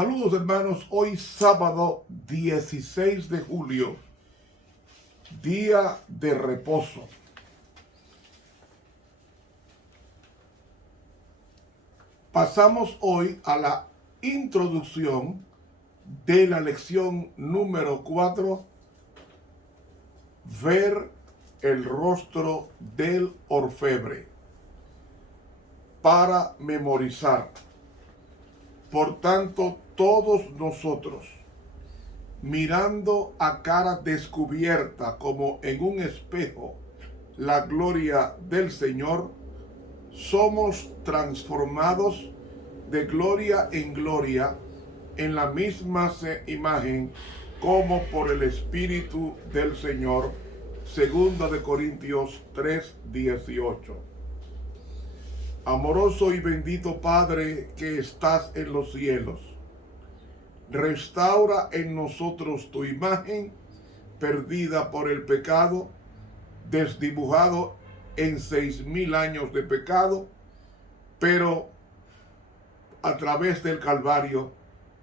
Saludos hermanos, hoy sábado 16 de julio, día de reposo. Pasamos hoy a la introducción de la lección número 4, ver el rostro del orfebre, para memorizar. Por tanto, todos nosotros, mirando a cara descubierta como en un espejo la gloria del Señor, somos transformados de gloria en gloria en la misma imagen como por el Espíritu del Señor. Segunda de Corintios 3:18. Amoroso y bendito Padre que estás en los cielos, restaura en nosotros tu imagen perdida por el pecado, desdibujado en 6,000 años de pecado, pero a través del Calvario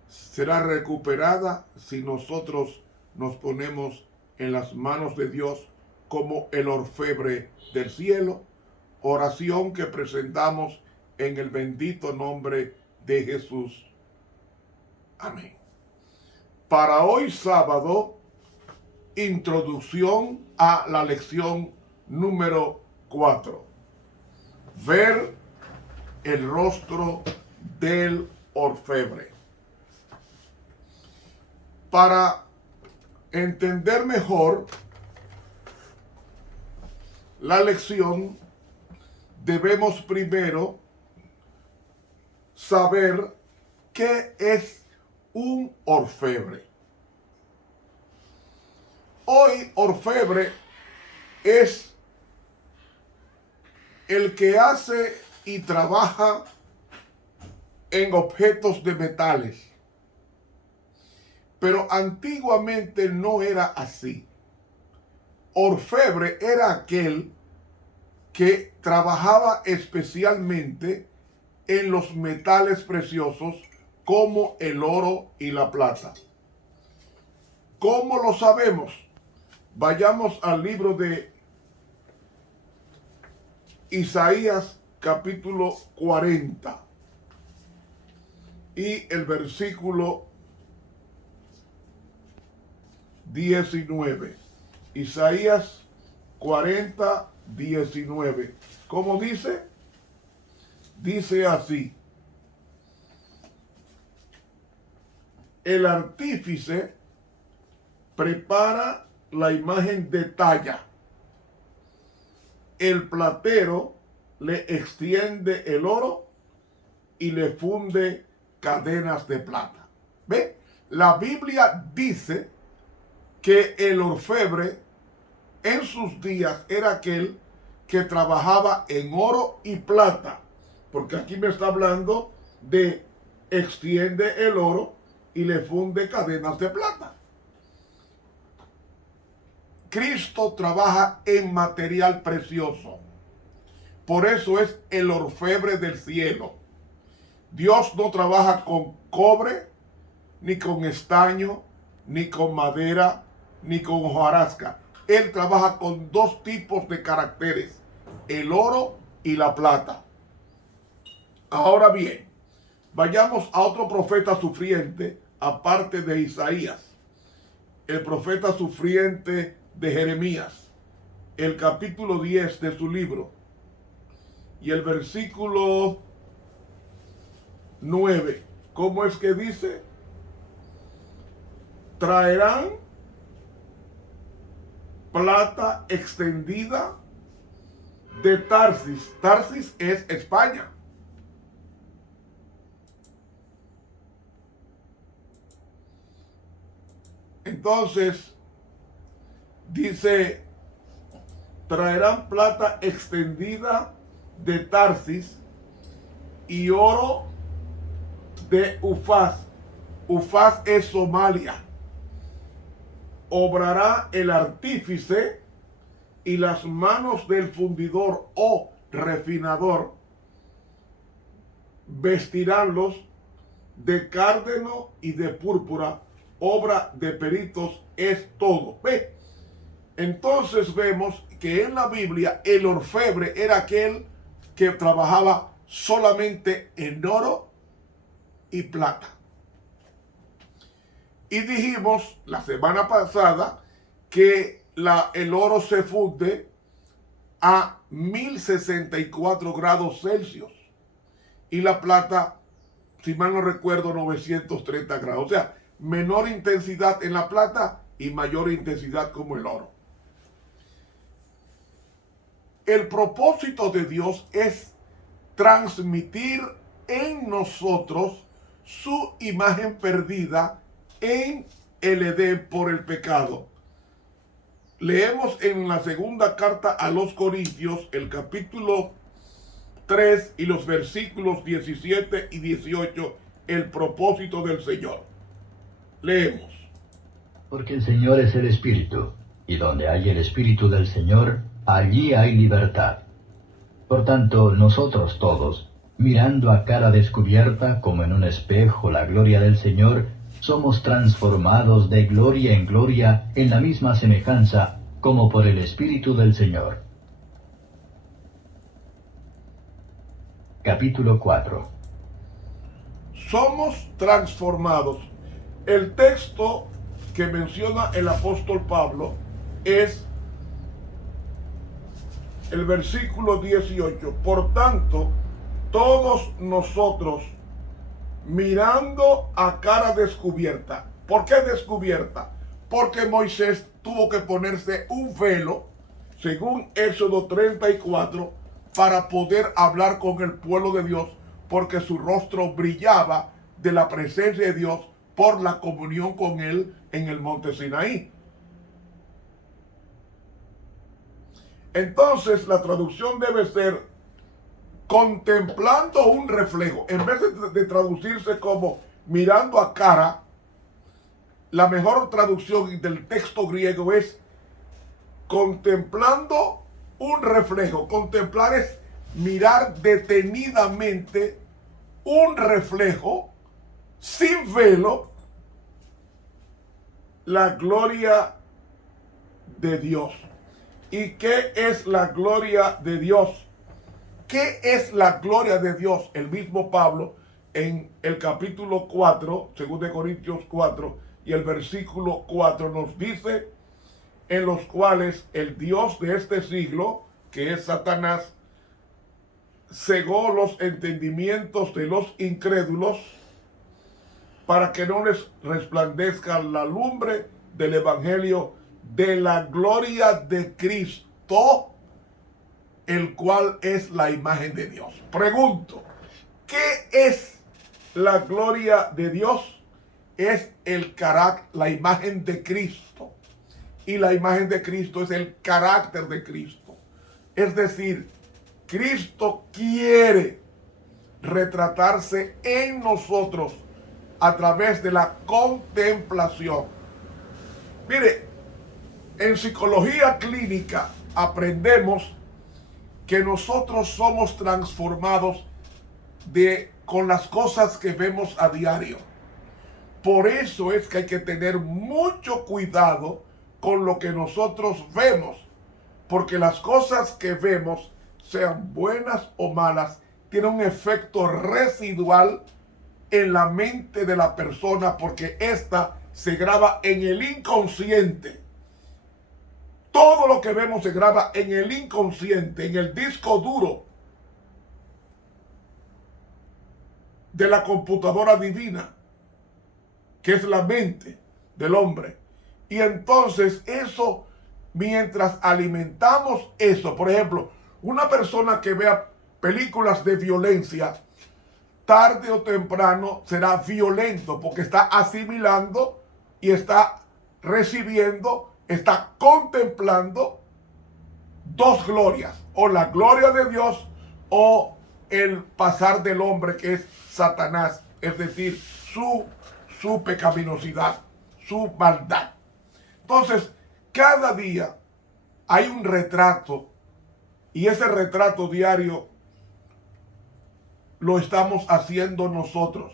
será recuperada si nosotros nos ponemos en las manos de Dios como el orfebre del cielo. Oración que presentamos en el bendito nombre de Jesús. Amén. Para hoy sábado, introducción a la lección número 4. Ver el rostro del orfebre. Para entender mejor la lección, debemos primero saber qué es un orfebre. Hoy, orfebre es el que hace y trabaja en objetos de metales. Pero antiguamente no era así. Orfebre era aquel que trabajaba especialmente en los metales preciosos como el oro y la plata. ¿Cómo lo sabemos? Vayamos al libro de Isaías capítulo 40 y el versículo 19. Isaías 40, 19. ¿Cómo dice? Dice así: el artífice prepara la imagen de talla, el platero le extiende el oro y le funde cadenas de plata. ¿Ve? La Biblia dice que el orfebre en sus días era aquel que trabajaba en oro y plata, porque aquí me está hablando de extiende el oro y le funde cadenas de plata. Cristo trabaja en material precioso, por eso es el orfebre del cielo. Dios no trabaja con cobre, ni con estaño, ni con madera, ni con hojarasca. Él trabaja con dos tipos de caracteres, el oro y la plata. Ahora bien, vayamos a otro profeta sufriente, aparte de Isaías. El profeta sufriente de Jeremías, el capítulo 10 de su libro, y el versículo 9. ¿Cómo es que dice? Traerán plata extendida de Tarsis. Tarsis es España. Entonces, dice, traerán plata extendida de Tarsis y oro de Ufaz. Ufaz es Somalia. Obrará el artífice y las manos del fundidor o refinador vestiránlos de cárdeno y de púrpura, obra de peritos es todo. ¿Ve? Entonces vemos que en la Biblia el orfebre era aquel que trabajaba solamente en oro y plata. Y dijimos la semana pasada que el oro se funde a 1064 grados Celsius y la plata, si mal no recuerdo, 930 grados. O sea, menor intensidad en la plata y mayor intensidad como el oro. El propósito de Dios es transmitir en nosotros su imagen perdida en el Edén por el pecado. Leemos en la segunda carta a los Corintios, el capítulo 3 y los versículos 17 y 18, el propósito del Señor. Leemos. Porque el Señor es el Espíritu, y donde hay el Espíritu del Señor, allí hay libertad. Por tanto, nosotros todos, mirando a cara descubierta como en un espejo la gloria del Señor, somos transformados de gloria en gloria en la misma semejanza como por el Espíritu del Señor. Capítulo 4. Somos transformados. El texto que menciona el apóstol Pablo es el versículo 18. Por tanto, todos nosotros, mirando a cara descubierta. ¿Por qué descubierta? Porque Moisés tuvo que ponerse un velo, según Éxodo 34, para poder hablar con el pueblo de Dios, porque su rostro brillaba de la presencia de Dios por la comunión con él en el monte Sinaí. Entonces la traducción debe ser contemplando un reflejo. En vez de traducirse como mirando a cara, la mejor traducción del texto griego es contemplando un reflejo. Contemplar es mirar detenidamente un reflejo sin velo, la gloria de Dios. ¿Y qué es la gloria de Dios? ¿Qué es la gloria de Dios? El mismo Pablo en el capítulo 4, 2 Corintios 4 y el versículo 4 nos dice, en los cuales el Dios de este siglo, que es Satanás, cegó los entendimientos de los incrédulos para que no les resplandezca la lumbre del evangelio de la gloria de Cristo, el cual es la imagen de Dios. Pregunto, ¿qué es la gloria de Dios? Es el carácter, la imagen de Cristo. Y la imagen de Cristo es el carácter de Cristo. Es decir, Cristo quiere retratarse en nosotros a través de la contemplación. Mire, en psicología clínica aprendemos que nosotros somos transformados con las cosas que vemos a diario. Por eso es que hay que tener mucho cuidado con lo que nosotros vemos, porque las cosas que vemos, sean buenas o malas, tienen un efecto residual en la mente de la persona, porque ésta se graba en el inconsciente. Todo lo que vemos se graba en el inconsciente, en el disco duro de la computadora divina, que es la mente del hombre. Y entonces eso, mientras alimentamos eso, por ejemplo, una persona que vea películas de violencia, tarde o temprano será violento, porque está asimilando y está recibiendo, está contemplando dos glorias, o la gloria de Dios o el pasar del hombre, que es Satanás, es decir, su pecaminosidad, su maldad. Entonces, cada día hay un retrato, y ese retrato diario lo estamos haciendo nosotros.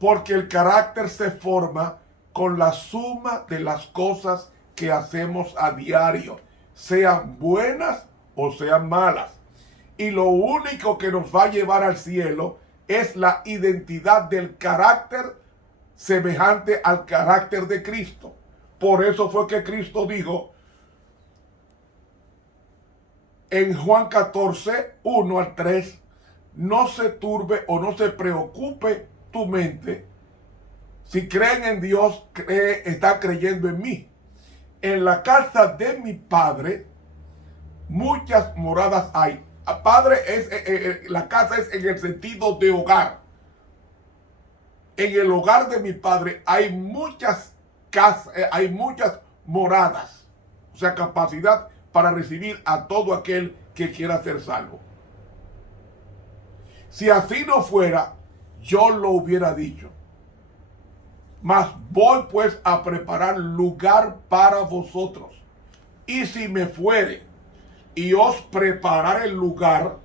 Porque el carácter se forma con la suma de las cosas que hacemos a diario, sean buenas o sean malas. Y lo único que nos va a llevar al cielo es la identidad del carácter semejante al carácter de Cristo. Por eso fue que Cristo dijo en Juan 14, 1 al 3, no se turbe o no se preocupe tu mente. Si creen en Dios, están creyendo en mí. En la casa de mi Padre muchas moradas hay. Padre es la casa es en el sentido de hogar. En el hogar de mi Padre hay muchas casas, hay muchas moradas, o sea, capacidad para recibir a todo aquel que quiera ser salvo. Si así no fuera, yo lo hubiera dicho. Mas voy pues a preparar lugar para vosotros. Y si me fuere y os preparar el lugar,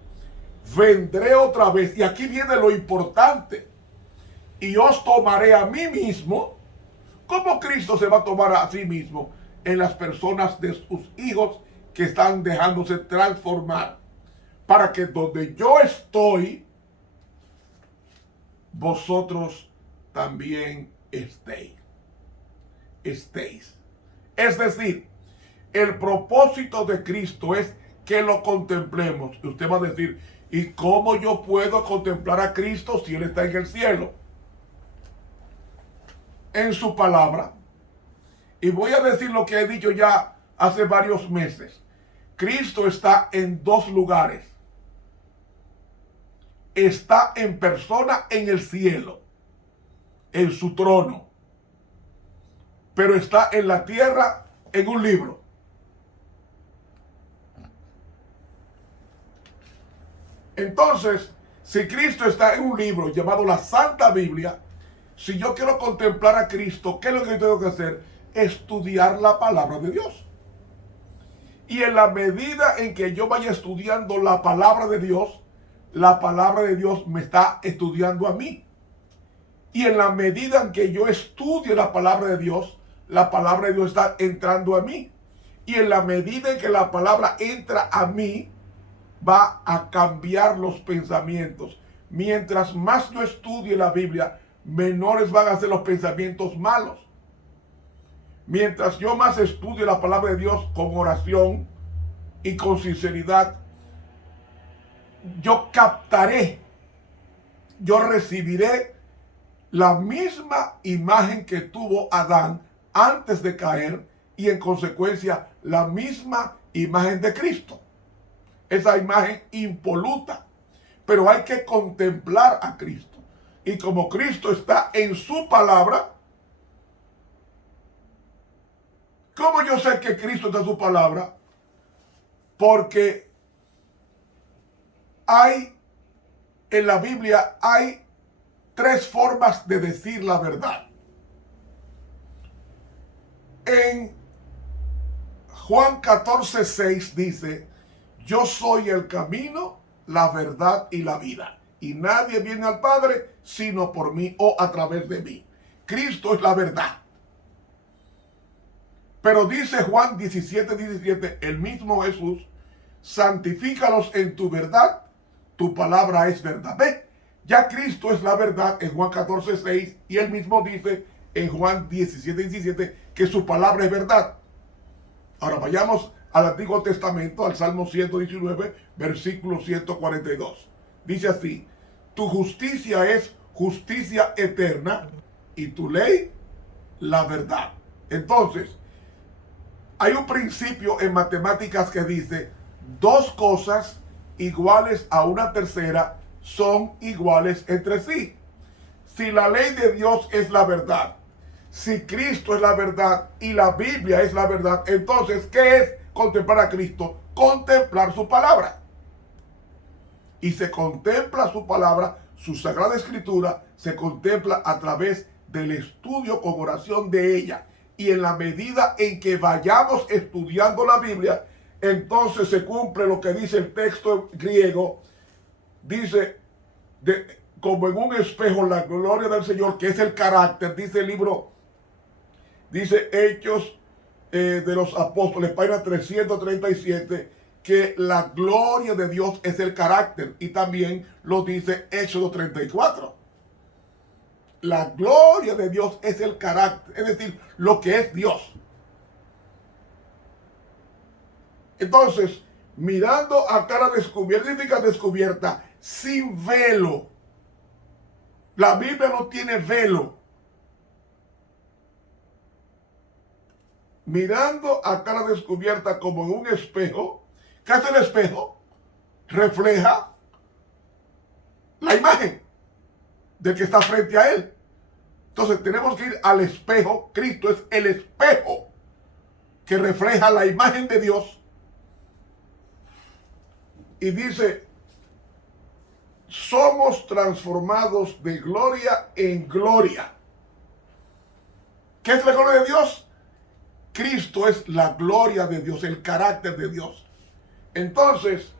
vendré otra vez. Y aquí viene lo importante. Y os tomaré a mí mismo. ¿Cómo Cristo se va a tomar a sí mismo? En las personas de sus hijos que están dejándose transformar. Para que donde yo estoy, vosotros también estéis. Es decir, el propósito de Cristo es que lo contemplemos. Y usted va a decir, ¿y cómo yo puedo contemplar a Cristo si Él está en el cielo? En su palabra. Y voy a decir lo que he dicho ya hace varios meses. Cristo está en dos lugares. Está en persona en el cielo, en su trono. Pero está en la tierra en un libro. Entonces, si Cristo está en un libro llamado la Santa Biblia, si yo quiero contemplar a Cristo, ¿qué es lo que tengo que hacer? Estudiar la palabra de Dios. Y en la medida en que yo vaya estudiando la palabra de Dios, la palabra de Dios me está estudiando a mí. Y en la medida en que yo estudie la palabra de Dios, la palabra de Dios está entrando a mí. Y en la medida en que la palabra entra a mí, va a cambiar los pensamientos. Mientras más yo estudie la Biblia, menores van a ser los pensamientos malos. Mientras yo más estudie la palabra de Dios con oración y con sinceridad, yo captaré, yo recibiré la misma imagen que tuvo Adán antes de caer y en consecuencia la misma imagen de Cristo. Esa imagen impoluta. Pero hay que contemplar a Cristo. Y como Cristo está en su palabra, ¿cómo yo sé que Cristo está en su palabra? Porque en la Biblia hay tres formas de decir la verdad. En Juan 14:6 dice, yo soy el camino, la verdad y la vida. Y nadie viene al Padre sino por mí o a través de mí. Cristo es la verdad. Pero dice Juan 17:17, el mismo Jesús, santifícalos en tu verdad, tu palabra es verdad. ¿Ve? Ya Cristo es la verdad en Juan 14:6 y él mismo dice en Juan 17:17 que su palabra es verdad. Ahora vayamos al Antiguo Testamento, al Salmo 119, versículo 142. Dice así, tu justicia es justicia eterna y tu ley la verdad. Entonces, hay un principio en matemáticas que dice, dos cosas iguales a una tercera son iguales entre sí. Si la ley de Dios es la verdad, si Cristo es la verdad y la Biblia es la verdad, entonces, ¿qué es contemplar a Cristo? Contemplar su palabra. Y se contempla su palabra, su sagrada escritura, se contempla a través del estudio con oración de ella. Y en la medida en que vayamos estudiando la Biblia, entonces se cumple lo que dice el texto griego. Dice, como en un espejo la gloria del Señor, que es el carácter, dice el libro, dice Hechos de los Apóstoles, página 337, que la gloria de Dios es el carácter, y también lo dice Éxodo 34. La gloria de Dios es el carácter, es decir, lo que es Dios. Entonces, mirando a cara descubierta, significa descubierta, sin velo. La Biblia no tiene velo. Mirando a cara descubierta como en un espejo. ¿Qué hace el espejo? Refleja la imagen del que está frente a él. Entonces tenemos que ir al espejo. Cristo es el espejo que refleja la imagen de Dios. Y dice, somos transformados de gloria en gloria. ¿Qué es la gloria de Dios? Cristo es la gloria de Dios, el carácter de Dios. Entonces,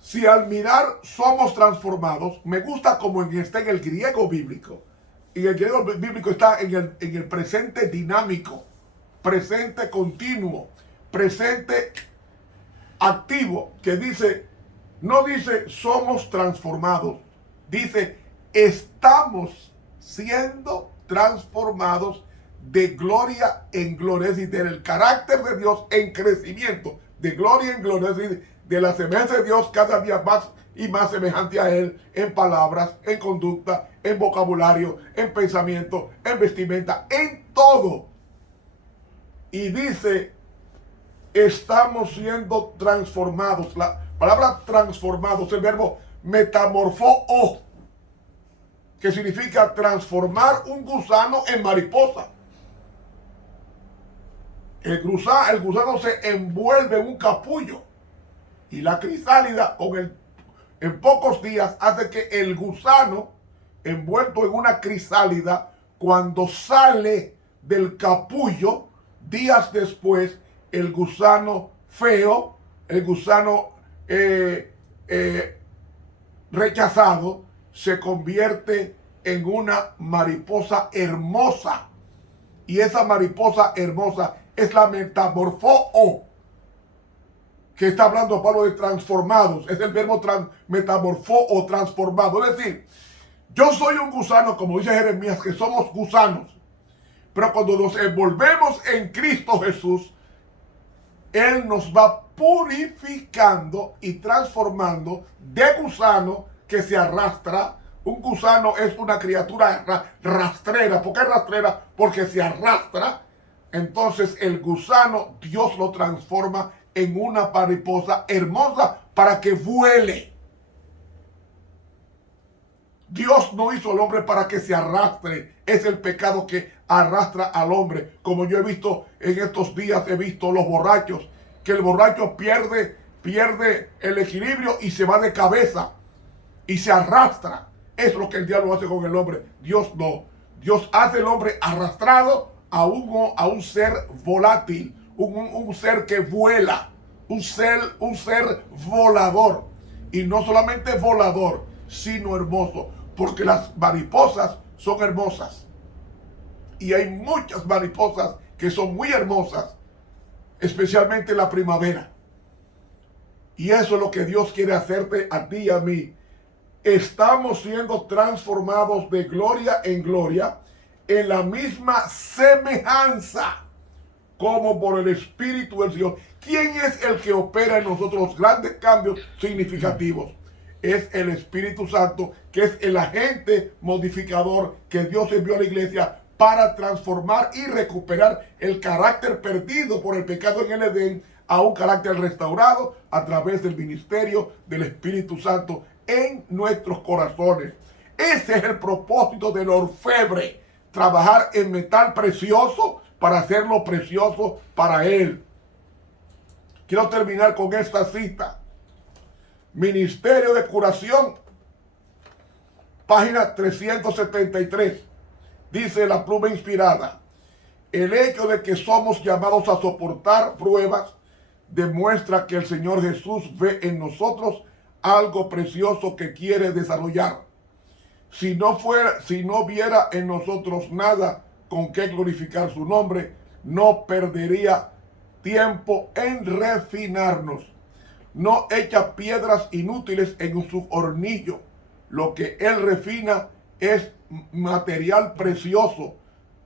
si al mirar somos transformados, me gusta como está en el griego bíblico. Y el griego bíblico está en el presente dinámico, presente continuo, presente activo, que dice, no dice somos transformados, dice estamos siendo transformados de gloria en gloria, es decir, del carácter de Dios en crecimiento, de gloria en gloria, es decir, de la semejanza de Dios cada día más y más semejante a Él, en palabras, en conducta, en vocabulario, en pensamiento, en vestimenta, en todo. Y dice, estamos siendo transformados. La palabra transformados, el verbo metamorfó, que significa transformar un gusano en mariposa. El gusano se envuelve en un capullo y la crisálida en pocos días hace que el gusano envuelto en una crisálida, cuando sale del capullo, días después, el gusano feo, el gusano rechazado, se convierte en una mariposa hermosa. Y esa mariposa hermosa es la metamorfó, que está hablando Pablo de transformados. Es el verbo metamorfó o transformado. Es decir, yo soy un gusano, como dice Jeremías, que somos gusanos. Pero cuando nos envolvemos en Cristo Jesús, Él nos va purificando y transformando de gusano que se arrastra. Un gusano es una criatura rastrera. ¿Por qué rastrera? Porque se arrastra. Entonces el gusano, Dios lo transforma en una mariposa hermosa para que vuele. Dios no hizo al hombre para que se arrastre. Es el pecado que arrastra al hombre. Como yo he visto en estos días, he visto los borrachos, que el borracho pierde el equilibrio y se va de cabeza y se arrastra. Es lo que el diablo hace con el hombre. Dios no. Dios hace el hombre arrastrado a un ser volátil, un ser que vuela, un ser volador. Y no solamente volador, sino hermoso. Porque las mariposas son hermosas. Y hay muchas mariposas que son muy hermosas, especialmente en la primavera. Y eso es lo que Dios quiere hacerte a ti y a mí. Estamos siendo transformados de gloria en gloria en la misma semejanza como por el Espíritu del Señor. ¿Quién es el que opera en nosotros los grandes cambios significativos? Es el Espíritu Santo, que es el agente modificador que Dios envió a la iglesia para transformar y recuperar el carácter perdido por el pecado en el Edén a un carácter restaurado a través del ministerio del Espíritu Santo en nuestros corazones. Ese es el propósito del orfebre, trabajar en metal precioso para hacerlo precioso para Él. Quiero terminar con esta cita. Ministerio de Curación, página 373. Dice la pluma inspirada: el hecho de que somos llamados a soportar pruebas demuestra que el Señor Jesús ve en nosotros algo precioso que quiere desarrollar. si no viera en nosotros nada con qué glorificar su nombre, no perdería tiempo en refinarnos. No echa piedras inútiles en su hornillo. Lo que él refina es material precioso.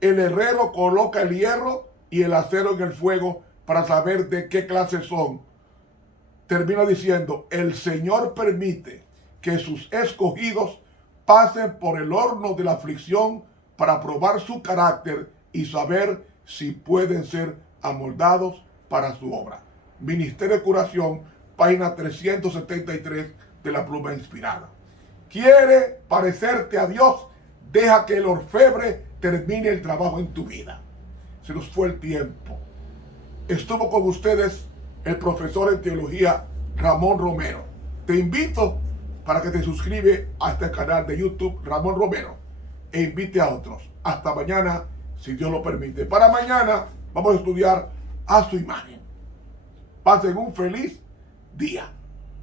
El herrero coloca el hierro y el acero en el fuego para saber de qué clase son. Termina diciendo, el Señor permite que sus escogidos pasen por el horno de la aflicción para probar su carácter y saber si pueden ser amoldados para su obra. Ministerio de Curación, página 373 de la Pluma Inspirada. ¿Quiere parecerte a Dios? Deja que el orfebre termine el trabajo en tu vida. Se nos fue el tiempo. Estuvo con ustedes el profesor en teología Ramón Romero. Te invito para que te suscribas a este canal de YouTube Ramón Romero e invite a otros. Hasta mañana, si Dios lo permite. Para mañana vamos a estudiar a su imagen. Pasen un feliz día.